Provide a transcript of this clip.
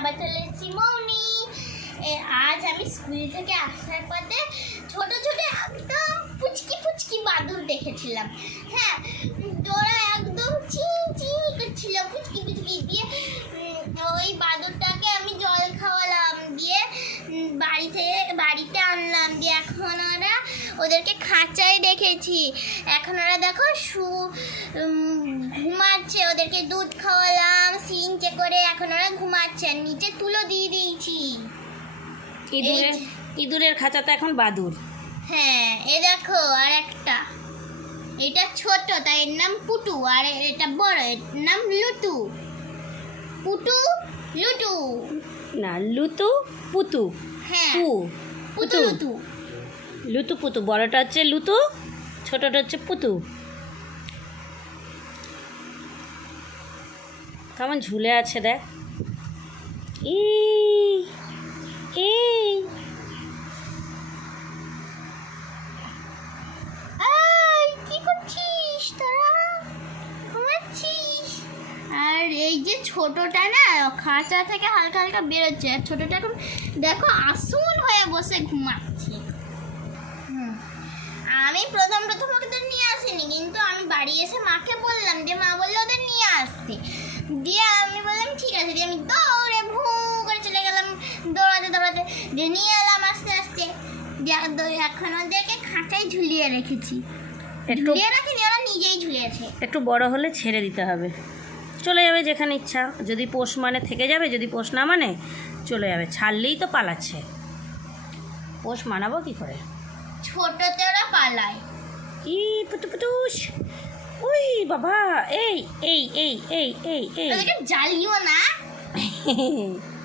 আবার চলে এসেছি মৌনি। আজ আমি স্কুল থেকে আসার পথে ছোট ছোট একদম পুচকি পুচকি বাদুর দেখেছিলাম। হ্যাঁ তোরা একদম চি চি করছিল পুচকি পুচকি দিয়ে। ওই বাদুরটাকে আমি জল খাওয়ালাম দিয়ে বাড়িতে বাড়িতে আনলাম দিয়ে। এখন ওরা ওদেরকে খাঁচায় রেখেছি। এখন ওরা দেখো শু ঘুমাচ্ছে, ওদেরকে দুধ খাওয়ালাম। করে এখন ওরা ঘুমাচ্ছে। নিচে তুলো দিয়ে দিয়েছি। ইঁদুরের ইঁদুরের খাঁচাতে এখন বাদুর হ্যাঁ এ দেখো আর একটা। এটা ছোট তাই এর নাম পুটু। আর এটা বড় এর নাম লুটু। পুটু লুটু। না লুতু পুতু। হ্যাঁ পু পুতু লুটু লুতু পুতু। বড়টা হচ্ছে লুতু ছোটটা হচ্ছে পুতু। কেমন ঝুলে আছে দেখ। ই এই, আর এই যে ছোটটা না খাঁচা থেকে হালকা হালকা বেরোচ্ছে। আর ছোটটা এখন দেখো আসুন হয়ে বসে ঘুমাচ্ছে। আমি প্রথম প্রথম ওদের নিয়ে আসিনি কিন্তু আমি বাড়ি এসে মাকে বললাম যে মা বলল ওদের আসতে দিয়ে আমি বললাম ঠিক আছে। দিয়ে আমি দৌড়ে ভু করে চলে গেলাম দৌড়াতে দৌড়াতে। দিয়ে নিয়ে এলাম আস্তে আস্তে। দিয়ে এখন ওদেরকে খাঁচায় ঝুলিয়ে রেখেছি। একটু ঝুলিয়ে রাখিনি ওরা নিজেই ঝুলিয়েছে। একটু বড় হলে ছেড়ে দিতে হবে। চলে যাবে যেখানে ইচ্ছা। যদি পোষ মানে থেকে যাবে যদি পোষ না মানে চলে যাবে। ছাড়লেই তো পালাচ্ছে। পোষ মানাবো কি করে? ছোটতে ওরা পালায়। ই পুটু পুটুস ওই বাবা এই এই এই এই এই এই। জালিও জ্বালিও না।